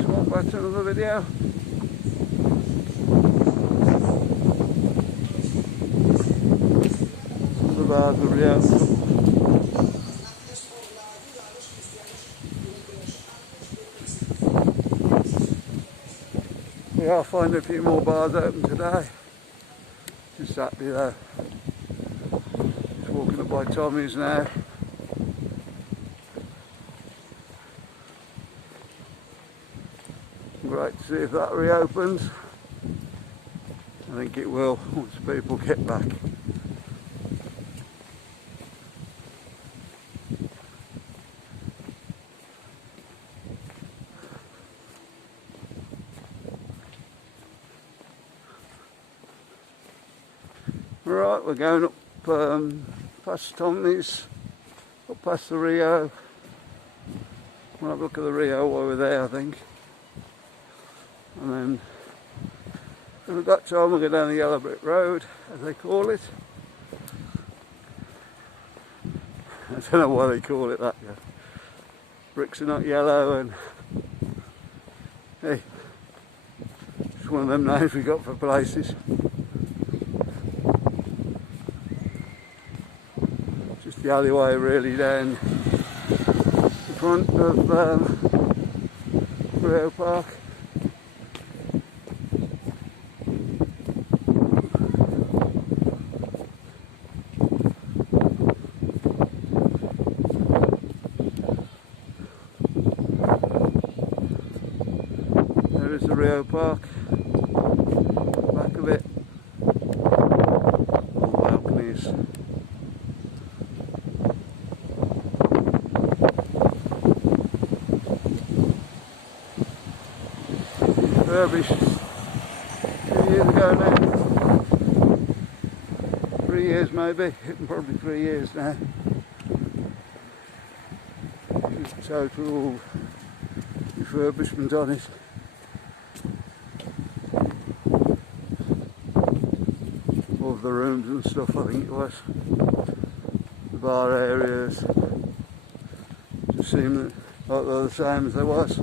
guys, welcome back to another video. The bars are reopened. We are finding a few more bars open today. Just Saturday though. Just walking up by Tommy's now. Great to see if that reopens. I think it will once people get back. Right, we're going up past Tommy's, up past the RIO. We'll have a look at the RIO while we're there, I think. And then, if we've got time, we'll go down the Yellow Brick Road, as they call it. I don't know why they call it that. Yeah. Bricks are not yellow, and hey, it's one of them names we got for places. Just the alleyway really down the front of RIO Park. There is the RIO Park, back of it, all balconies. Refurbished a few years ago now, 3 years maybe, probably 3 years now. Just total refurbishment on it. All of the rooms and stuff, I think it was. The bar areas just seemed like they're the same as they was.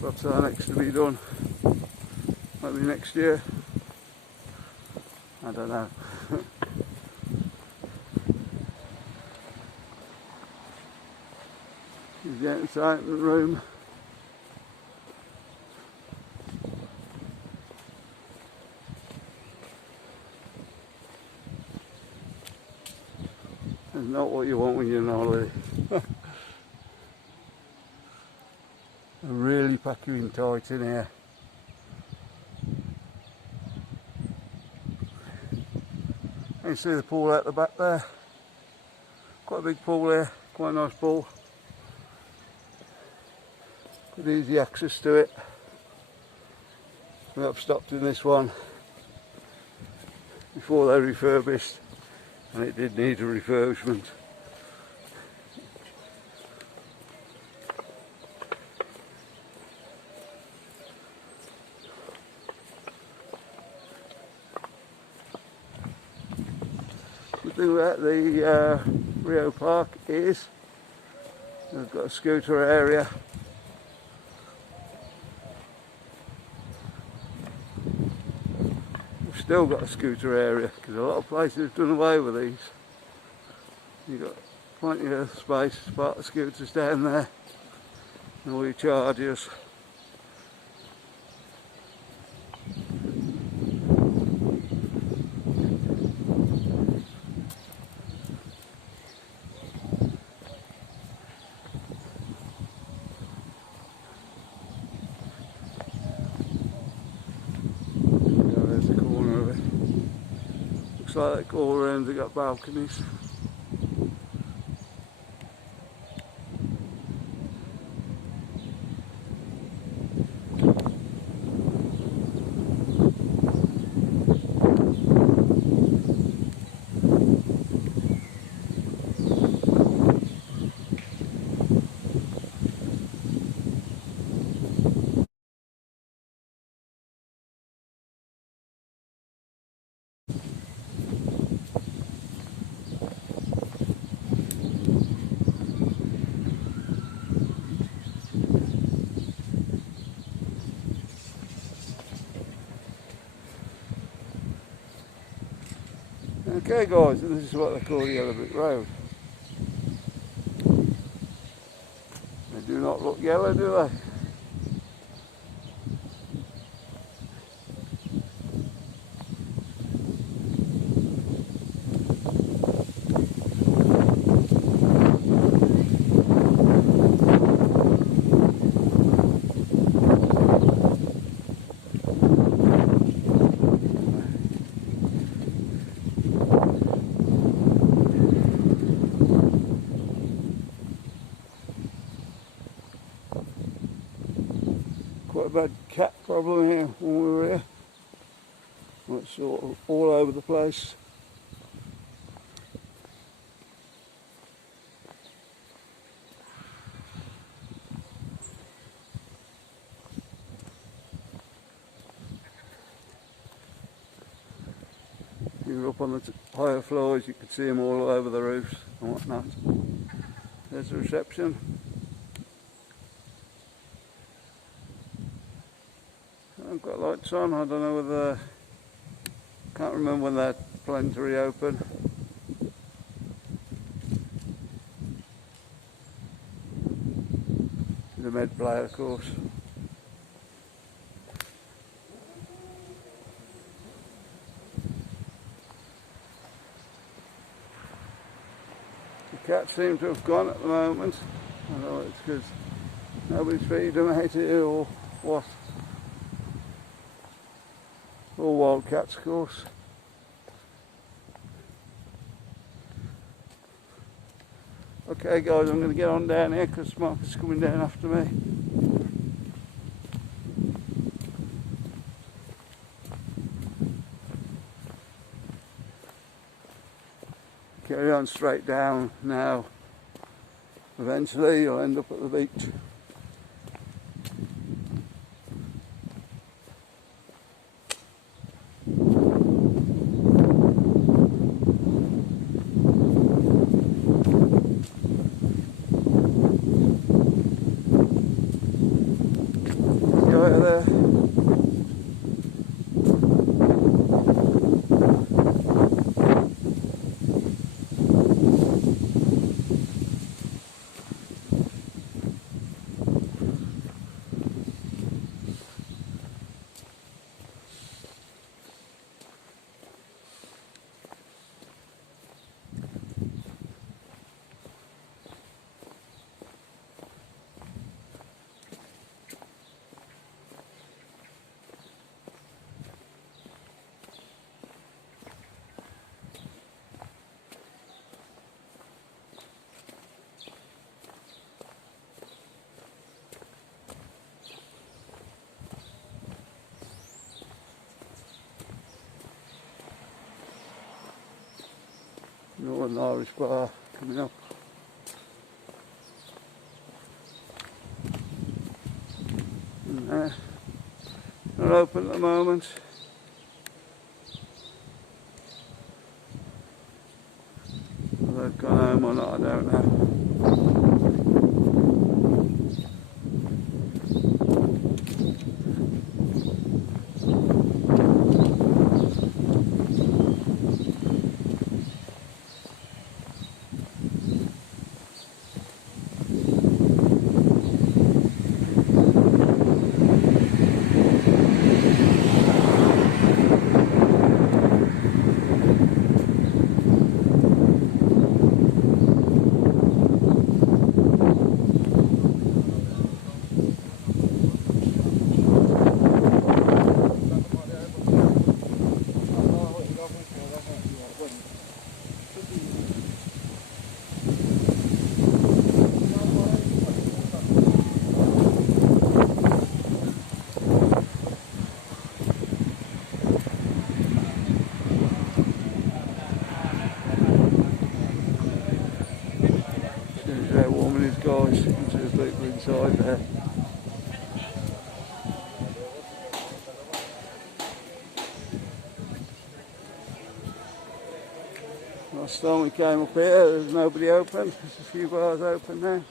Lots of next to be done. Maybe next year. I don't know. He's getting inside the room. It's not what you want when you're on holiday. They really pack you in tight in here. You can see the pool out the back there. Quite a big pool here, quite a nice pool. Good easy access to it. We have stopped in this one before they refurbished, and it did need a refurbishment. The thing about the RIO Park is they've got a scooter area. We've still got a scooter area because a lot of places have done away with these. You've got plenty of space to park the scooters down there and all your chargers. Looks like all around they got balconies. Okay guys, this is what they call the yellow brick road. They do not look yellow, do they? Quite a bad cat problem here when we were here. It's sort of all over the place. If you were up on the higher floors, you could see them all over the roofs and whatnot. There's the reception. I've got lights on. I don't know whether, can't remember when they're planning to reopen. The med player, of course. The cats seem to have gone at the moment. I don't know if it's because nobody's feeding them out here or what. All wild cats, of course. Okay guys, I'm going to get on down here because Marcus is coming down after me. Carry on straight down now. Eventually you'll end up at the beach. There. Northern Irish bar coming up. And not open at the moment. Whether they've gone home or not, I don't know. Warming his guys, you can see the people inside there. Last time we came up here, there was nobody open. There's a few bars open now.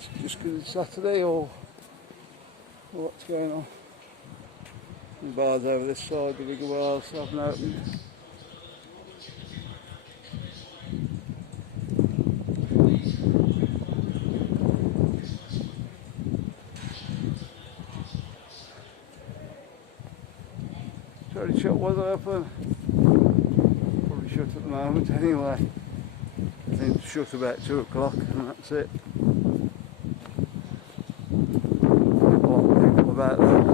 it's just because it's Saturday or what's going on. The bars over this side, the bigger bars haven't opened. Already shut, was it open? Probably shut at the moment anyway. I think it's shut about 2 o'clock and that's it. What about that?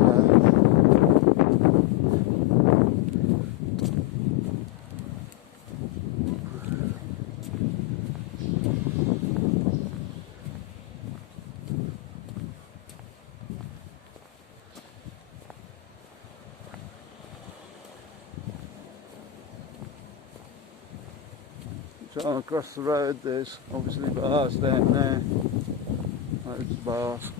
So across the road there's obviously bars down there, loads of bars.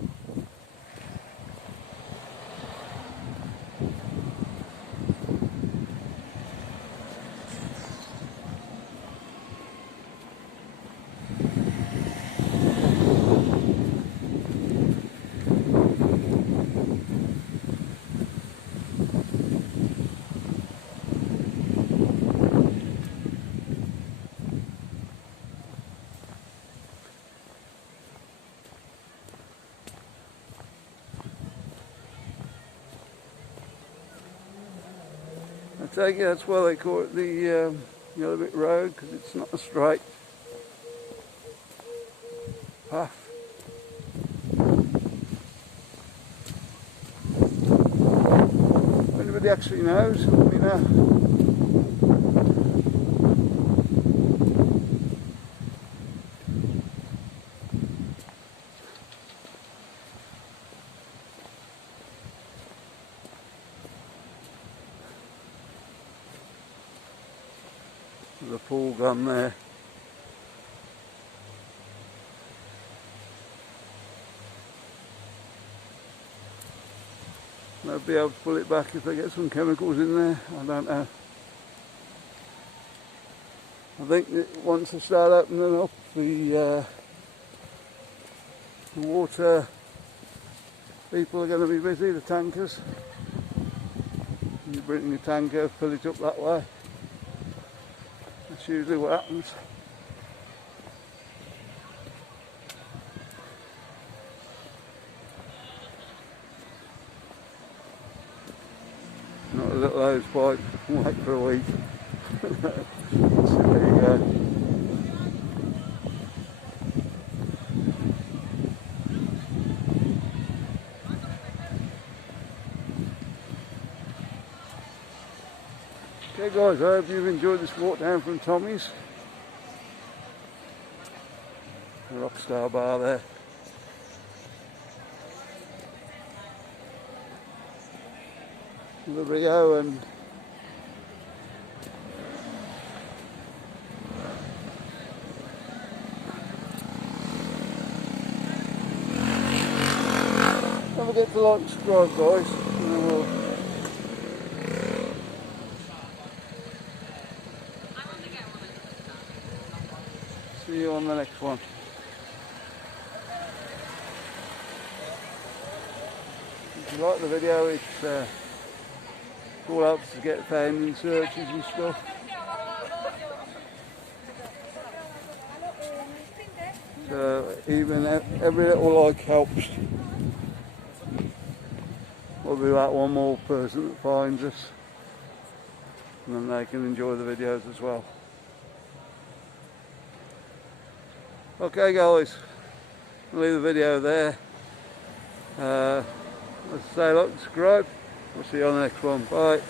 I take it that's why they call it the Yellow Brick Road, because it's not a straight path. If anybody actually knows, let me know. There's a pool gun there. They'll be able to pull it back if they get some chemicals in there, I don't know. I think that once they start opening up the water, people are going to be busy, the tankers. You bring your tanker, fill it up that way. That's usually what happens. Not a little hose pipe, wait for a week. So there you go. Okay guys, I hope you've enjoyed this walk down from Tommy's. The Rockstar bar there. The RIO and don't forget to like and subscribe guys, and we'll see you on the next one. If you like the video, it's all helps to get found in searches and stuff. So even every little like helps. We'll be about one more person that finds us, and then they can enjoy the videos as well. Okay guys, I'll leave the video there. Let's say like, subscribe. We'll see you on the next one. Bye.